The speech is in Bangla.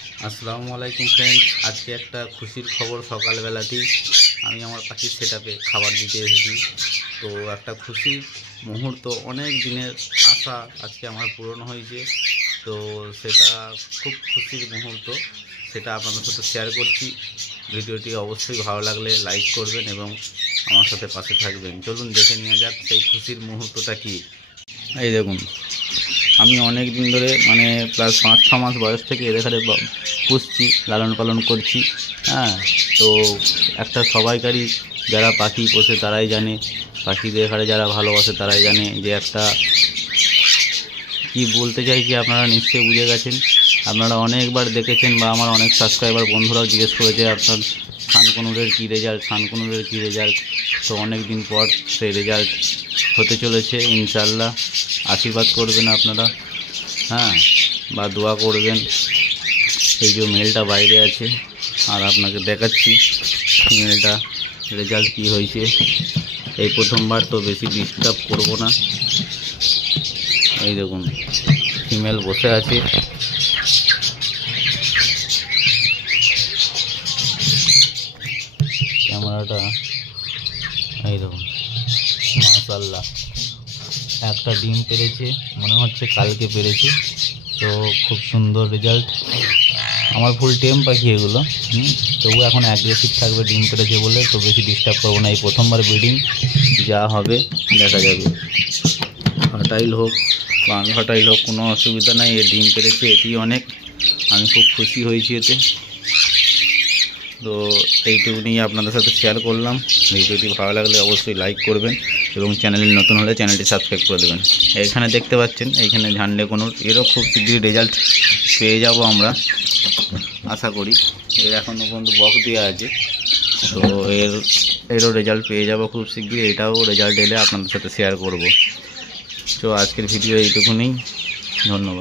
আসসালামু আলাইকুম ফ্রেন্ডস, আজকে একটা খুশির খবর। সকালবেলাতেই আমি আমার পাখির সেটআপে খাবার দিতে এসেছি। তো একটা খুশির মুহূর্ত, অনেক দিনের আশা আজকে আমার পূরণ হয়েছে। তো সেটা খুব খুশির মুহূর্ত, সেটা আপনাদের সাথে শেয়ার করছি। ভিডিওটি অবশ্যই ভালো লাগলে লাইক করবেন এবং আমার সাথে পাশে থাকবেন। চলুন দেখে নেওয়া যাক সেই খুশির মুহূর্তটা কি। এই দেখুন, আমি অনেক দিন ধরে প্রায় 5-6 মাস বয়স থেকে এদের ঘরে পুষছি, লালন পালন করছি। হ্যাঁ, তো একটা সবাইকারই যারা পাখি পোষে তারাই জানে, পাখিদের ঘরে যারা ভালোবাসে তারাই জানে যে একটা কি বলতে চাইছি আপনারা নিশ্চয়ই বুঝে গেছেন। আপনারা অনেকবার দেখেছেন বা আমার অনেক সাবস্ক্রাইবার বন্ধুরাও জিজ্ঞেস করেছে আপনার খানকনুরের কী রেজাল্ট, খানকনুরের কী রেজাল্ট। তো অনেক দিন পর সেই রেজাল্ট হতে চলেছে ইনশাল্লাহ। আশীর্বাদ করবেন আপনারা, হ্যাঁ, বা দোয়া করবেন। এই যে মেলটা বাইরে আছে, আর আপনাকে দেখাচ্ছি মেলটা রেজাল্ট কি হয়েছে। এই প্রথমবার, তো বেশি ডিস্টার্ব করব না। এই দেখুন, ফিমেল বসে আছে। ক্যামেরাটা এই দেখুন, মাশাআল্লাহ একটা ডিম পেরেছে, মনে হচ্ছে কালকে পেরেছে। তো খুব সুন্দর রেজাল্ট। আমার ফুল টেম পাখি এগুলো, তবু এখন অ্যাগ্রেসিভ থাকবে ডিম পেরেছে বলে, তো বেশি ডিস্টার্ব করবো না। এই প্রথমবার ব্রিডিং, যা হবে দেখা যাবে। ফার্টাইল হোক বা আনফার্টাইল হোক, কোনো অসুবিধা নাই। এ ডিম পেরেছে, এটি অনেক। আমি খুব খুশি হয়েছি এতে। তো এইটুকুনি আপনাদের সাথে শেয়ার করলাম। ভিডিওটি ভালো লাগলে অবশ্যই লাইক করবেন এবং চ্যানেলে নতুন হলে চ্যানেলটি সাবস্ক্রাইব করে দেবেন। এখানে দেখতে পাচ্ছেন, এইখানে ঝান্ডে কোনোর, এরও খুব শীঘ্রই রেজাল্ট পেয়ে যাব আমরা, আশা করি। এর এখনও পর্যন্ত বক্স দেওয়া আছে, তো এরও রেজাল্ট পেয়ে যাব খুব শীঘ্রই। এটাও রেজাল্ট এলে আপনাদের সাথে শেয়ার করব। তো আজকের ভিডিও এইটুকুনি, ধন্যবাদ।